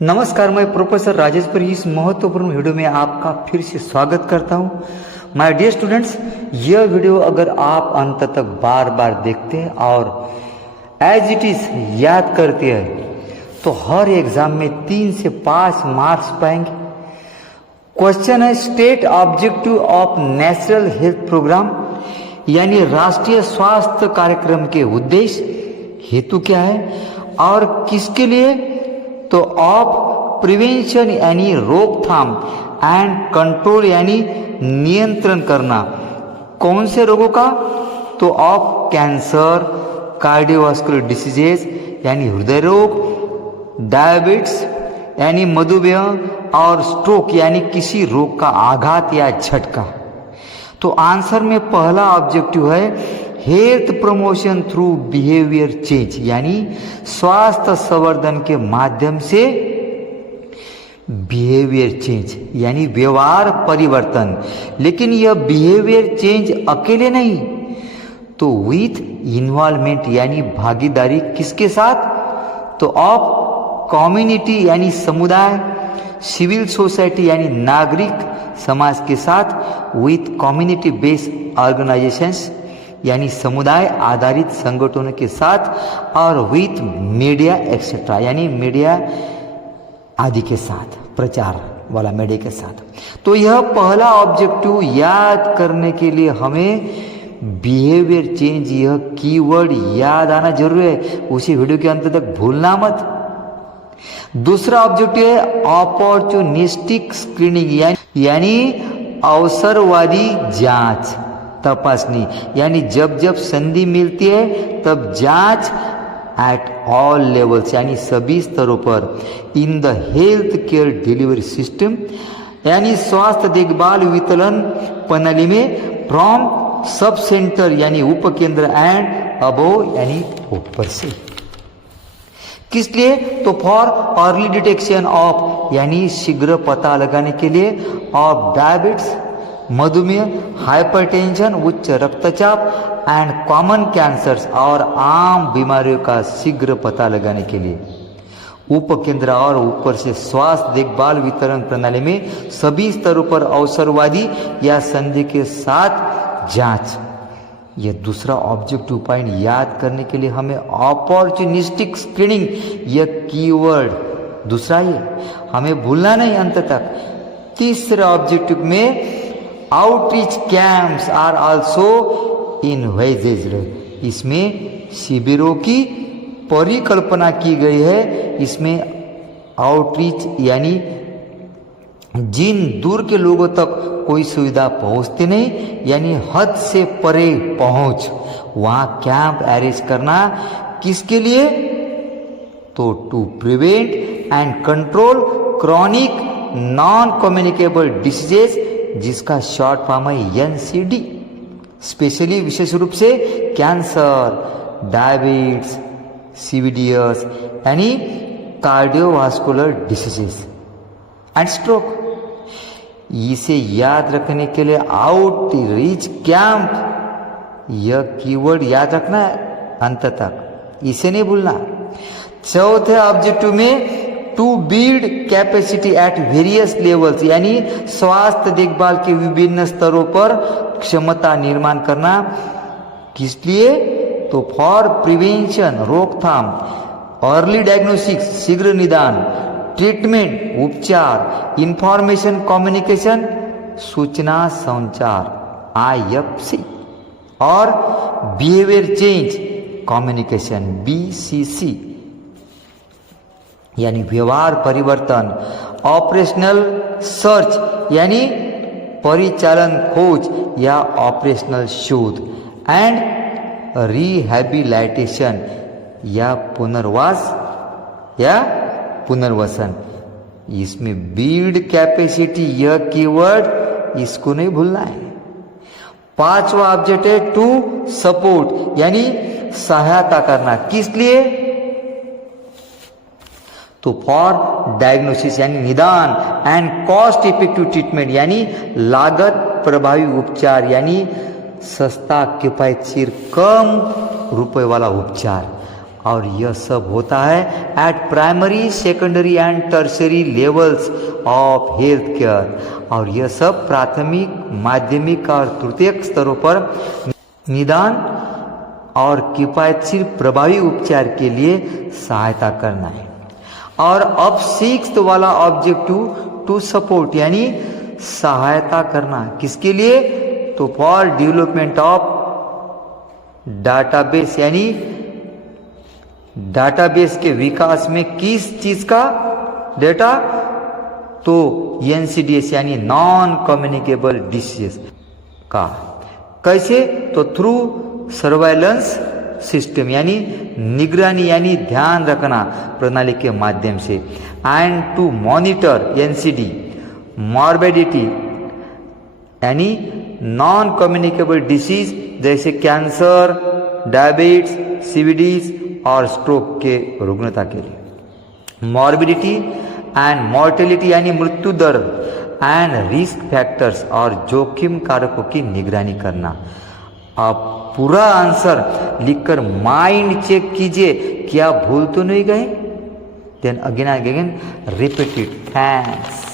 नमस्कार, मैं प्रोफेसर राजेश पर इस महत्वपूर्ण वीडियो में आपका फिर से स्वागत करता हूं। माय डियर स्टूडेंट्स, यह वीडियो अगर आप अंत तक बार बार देखते हैं और एज इट इज याद करते हैं तो हर एग्जाम में 3 से 5 मार्क्स पाएंगे। क्वेश्चन है state objective of national health programme, यानी राष्ट्रीय स्वास्थ्य कार्यक्रम के उद्देश्य हेतु क्या है और किसके लिए। तो ऑफ प्रिवेंशन यानी रोकथाम एंड कंट्रोल यानी नियंत्रण करना, कौन से रोगों का। तो ऑफ कैंसर, कार्डियोवास्कुलर डिसीजेस यानी हृदय रोग, डायबिटीज यानी मधुमेह और स्ट्रोक यानी किसी रोग का आघात या झटका। तो आंसर में पहला ऑब्जेक्टिव है health promotion through behaviour change, यानी स्वास्थ्य संवर्धन के माध्यम से बिहेवियर चेंज यानी व्यवहार परिवर्तन। लेकिन यह बिहेवियर चेंज अकेले नहीं, तो विथ इन्वॉल्वमेंट यानी भागीदारी किसके साथ। तो ऑफ कम्युनिटी यानी समुदाय, सिविल सोसाइटी यानी नागरिक समाज के साथ, विथ कम्युनिटी बेस्ड ऑर्गेनाइजेशंस यानी समुदाय आधारित संगठनों के साथ, और विथ मीडिया एक्सेट्रा यानी मीडिया आदि के साथ, प्रचार वाला मीडिया के साथ। तो यह पहला ऑब्जेक्टिव याद करने के लिए हमें बिहेवियर चेंज यह कीवर्ड याद आना जरूरी है, उसी वीडियो के अंत तक भूलना मत। दूसरा ऑब्जेक्टिव है अपॉर्चुनिस्टिक स्क्रीनिंग यानी अवसरवादी जांच तपासनी, यानी जब जब संधि मिलती है तब जांच एट ऑल लेवल्स यानी सभी स्तरों पर in the health care delivery system यानी स्वास्थ्य देखभाल वितरण प्रणाली में, फ्रॉम सब सेंटर यानी उप केंद्र एंड अबोव यानी ऊपर से। किस लिए। तो फॉर अर्ली डिटेक्शन ऑफ यानी शीघ्र पता लगाने के लिए, ऑफ डायबिटीज मधुमेह, हाइपरटेंशन उच्च रक्तचाप एंड कॉमन कैंसर्स और आम बीमारियों का शीघ्र पता लगाने के लिए। उप केंद्र और ऊपर से स्वास्थ्य देखभाल वितरण प्रणाली में सभी स्तरों पर अवसरवादी या संधि के साथ जांच। यह दूसरा ऑब्जेक्टिव पॉइंट याद करने के लिए हमें अपॉर्चुनिस्टिक स्क्रीनिंग यह कीवर्ड दूसरा ये हमें भूलना नहीं अंत तक। तीसरा ऑब्जेक्टिव में आउटरीच कैंप्स आर आल्सो इनवाइज्ड, इसमें शिविरों की परिकल्पना की गई है। इसमें आउटरीच यानी जिन दूर के लोगों तक कोई सुविधा पहुंचती नहीं, यानी हद से परे पहुंच, वहां कैंप अरेंज करना किसके लिए। तो to prevent and control chronic non communicable diseases, जिसका शॉर्ट फॉर्म है एनसीडी, स्पेशली विशेष रूप से कैंसर, डायबिटीज, सीवीडीएस यानी कार्डियोवास्कुलर डिसीजेस एंड स्ट्रोक। इसे याद रखने के लिए आउटरीच कैंप यह कीवर्ड याद रखना है अंत तक, इसे नहीं भूलना। चौथे ऑब्जेक्टिव में to build capacity at various levels यानी स्वास्थ्य देखभाल के विभिन्न स्तरों पर क्षमता निर्माण करना। किस लिए। तो फॉर प्रिवेंशन रोकथाम, अर्ली डायग्नोसिस शीघ्र निदान, ट्रीटमेंट उपचार, इंफॉर्मेशन कम्युनिकेशन सूचना संचार IFC, और बिहेवियर चेंज कम्युनिकेशन BCC यानी व्यवहार परिवर्तन, ऑपरेशनल सर्च यानी परिचालन खोज या ऑपरेशनल शोध, एंड रिहैबिलिटेशन या पुनर्वास या पुनर्वसन। इसमें बिल्ड कैपेसिटी यह कीवर्ड इसको नहीं भूलना है। पांचवा ऑब्जेक्ट है टू सपोर्ट यानी सहायता करना, किस लिए। तो फॉर डायग्नोसिस यानी निदान एंड कॉस्ट इफेक्टिव ट्रीटमेंट यानी लागत प्रभावी उपचार यानी सस्ता किफायतशीर कम रुपए वाला उपचार, और यह सब होता है eight primary, secondary and tertiary levels of health care. और यह सब प्राथमिक, माध्यमिक और तृतीयक स्तरों पर निदान और किफायतशीर प्रभावी उपचार के लिए सहायता करना है। और अब सिक्स्थ वाला ऑब्जेक्टिव टू सपोर्ट यानी सहायता करना, किसके लिए? तो फॉर डेवलपमेंट ऑफ डाटाबेस, यानी डाटाबेस के विकास में किस चीज का डेटा? तो एनसीडीएस यानी नॉन कम्युनिकेबल डिसीज का। कैसे? तो थ्रू सर्वेलेंस सिस्टम यानी निगरानी यानी ध्यान रखना प्रणाली के माध्यम से। And to monitor NCD morbidity यानी नॉन कम्युनिकेबल डिसीज जैसे कैंसर, डायबिटीज, सीवीडीज और स्ट्रोक के रुग्णता के लिए। मॉर्बिडिटी एंड मॉर्टेलिटी यानी मृत्यु दर एंड रिस्क फैक्टर्स और जोखिम कारकों की निगरानी करना। आप पूरा आंसर लिखकर माइंड चेक कीजिए, क्या भूल तो नहीं गए? Then again repeat it. Thanks.